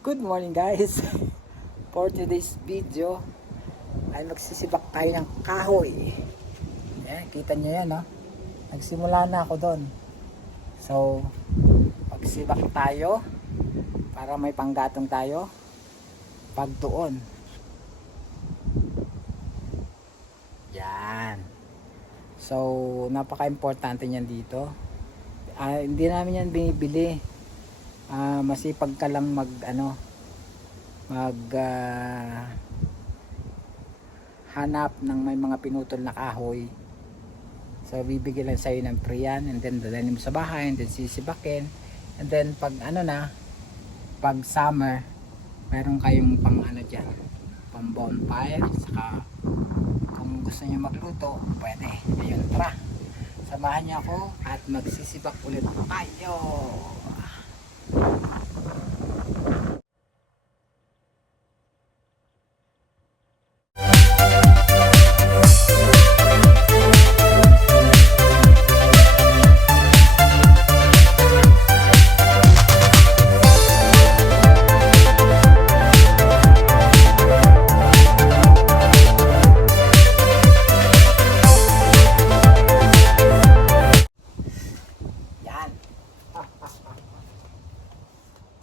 Good morning guys. For today's video ay magsisibak tayo ng kahoy. Ayan, kita nyo yan, no? Nagsimula na ako doon. So magsibak tayo para may panggatong tayo pag doon. Yan. So napaka-importante niyan dito. Hindi namin yan binibili. Masipag ka lang mag hanap ng may mga pinutol na kahoy. So bibigyan lang sa'yo ng free yan, and then dadalhin mo sa bahay, and then sisibakin, and then pag pag summer meron kayong pang dyan, pang bonfire. Saka kung gusto niyo magluto, pwede. Ayun, tara, samahan niyo ako at magsisibak ulit tayo.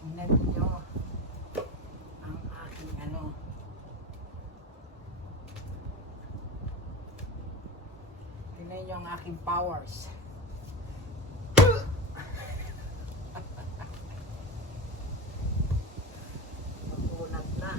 Tingnan nyo ang aking tingnan nyo ang aking powers. Magunat na.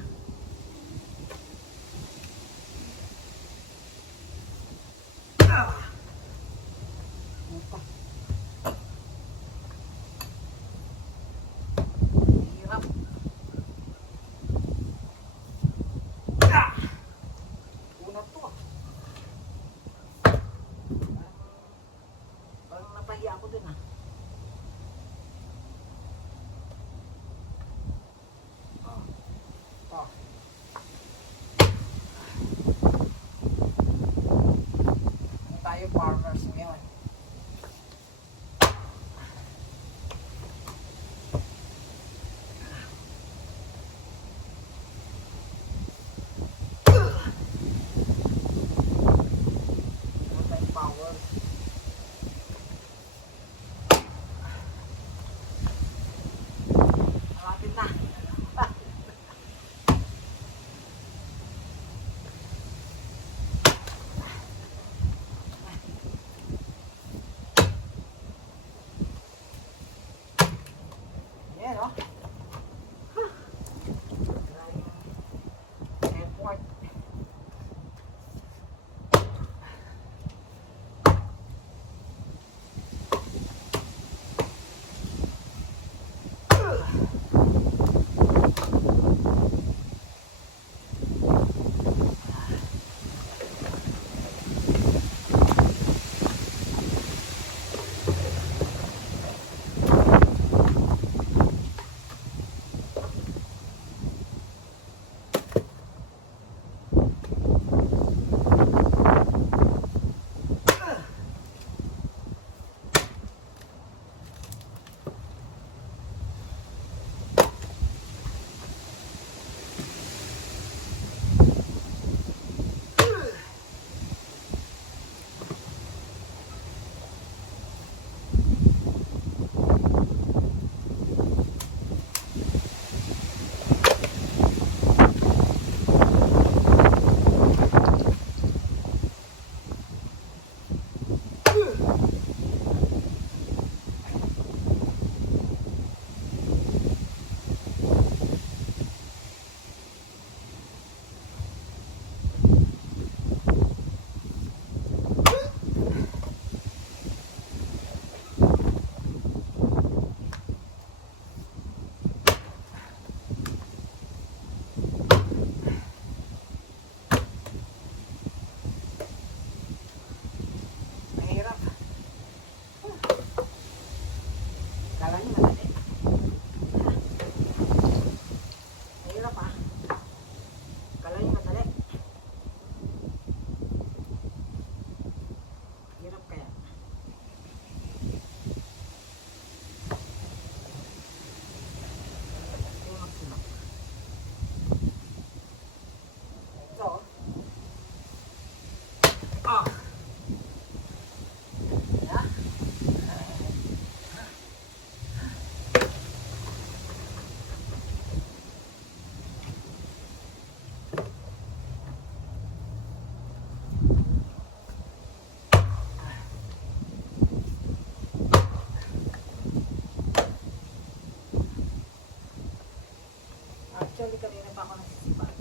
Actually, kanina pa ako nagsisibag.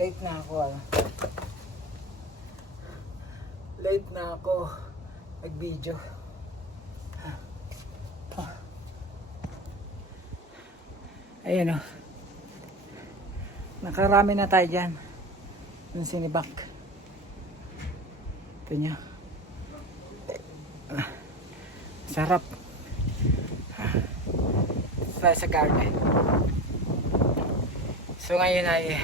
Late na ako Late na ako nag-video. Ayan o. Nakarami na tayo dyan. Yung sinibak. Ito nyo. Sarap. Tayo sa garden. So ngayon ay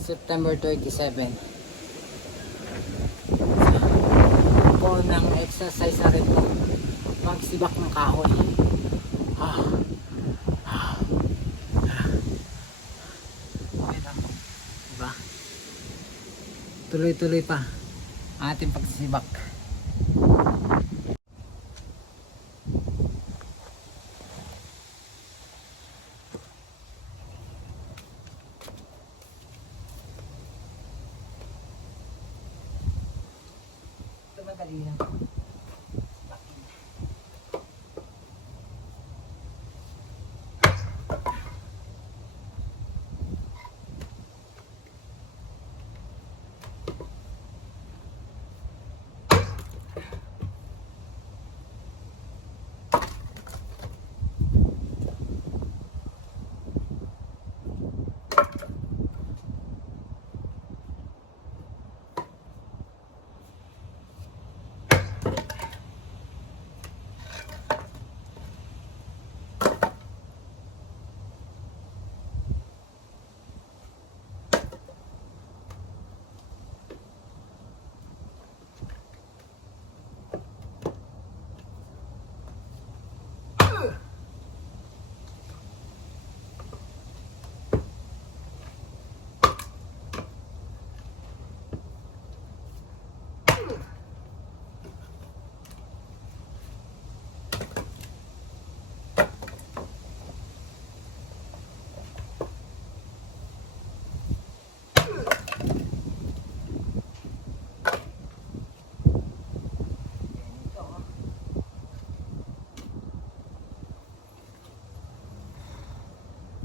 September 27. Po ng exercise na rin po. Magsibak ng kahoy. Okay lang. Diba? Tuloy-tuloy pa ang ating pagsisibak. Madali lang.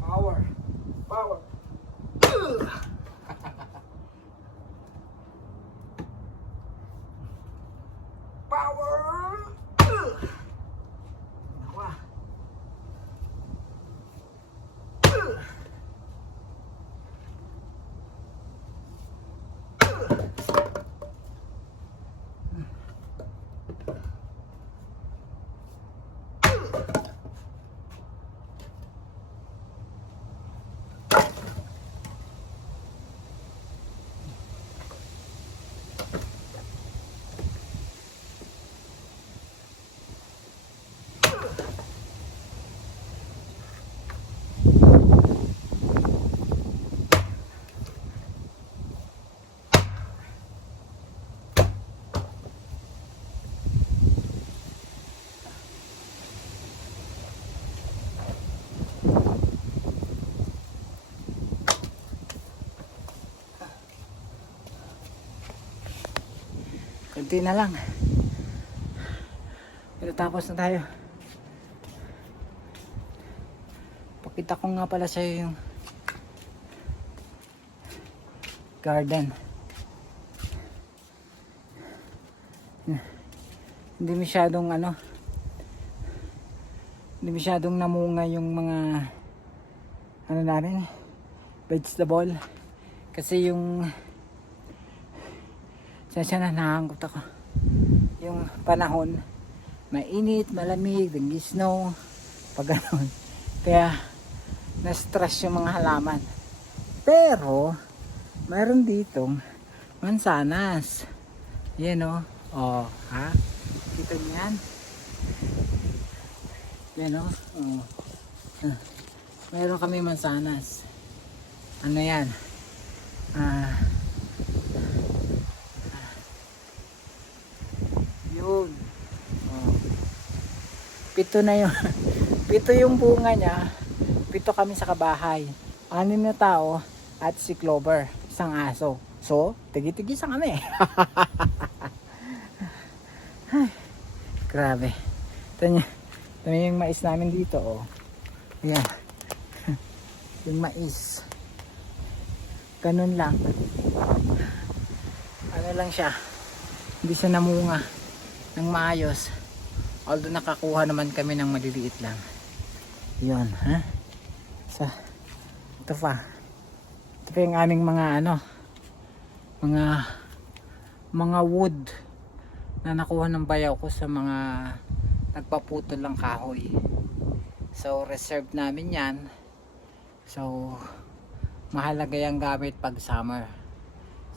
Power. Power. Power. Nawa. Kunti na lang. Tapos na tayo. Pakita ko nga pala sa iyo yung garden. Hindi masyadong hindi masyadong namunga yung mga namin vegetable kasi yung sasya na nakangkot ako yung panahon mainit, malamig, dinggi snow pag ganon kaya na-stress yung mga halaman pero mayroon ditong mansanas yan o ha kita niyo yan yan mayroon kami mansanas ano yan yun pito na yun pito yung bunga niya pito kami sa kabahay 6 na tao at si Clover, isang aso. So, tigi-tigisa kami. Ay, grabe. Ito na yung mais namin dito, oh. Ayan. Yung mais. Ganun lang. Ano lang siya. Hindi siya namunga ng maayos. Although nakakuha naman kami ng maliliit lang. Yun, ha? Ito pa. Ito pa yung aming mga mga wood na nakuha ng bayaw ko sa mga nagpaputol ng kahoy. So reserve namin yan. So mahalaga yung gamit pag summer.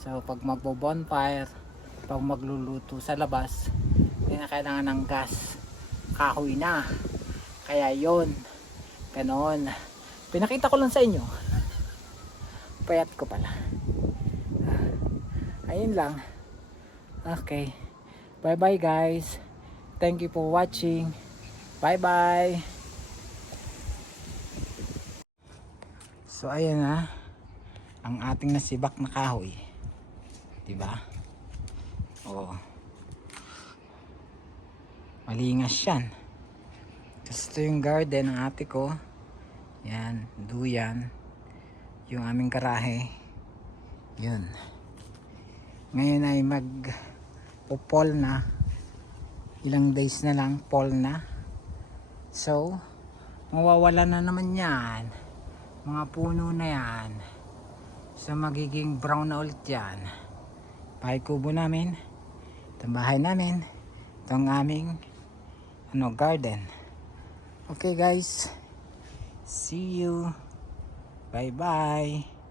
So pag magbo-bonfire, pag magluluto sa labas, hindi na kailangan ng gas, kahoy na. Kaya yon, ganon. Pinakita ko lang sa inyo. Payat ko pala. Ayun lang. Okay. Bye bye guys. Thank you for watching. Bye bye. So ayan na ang ating nasibak na kahoy. Diba? Oo. Malingas yan. Tapos ito yung garden ng ate ko. Yan, duyan. Yung aming garahe. Yun. Ngayon ay mag-fall na. Ilang days na lang, fall na. So, mawawala na naman yan. Mga puno na yan. So, magiging brown na ulit yan. Bahay kubo namin. Itong bahay namin. Itong aming garden. Okay guys. See you. Bye bye.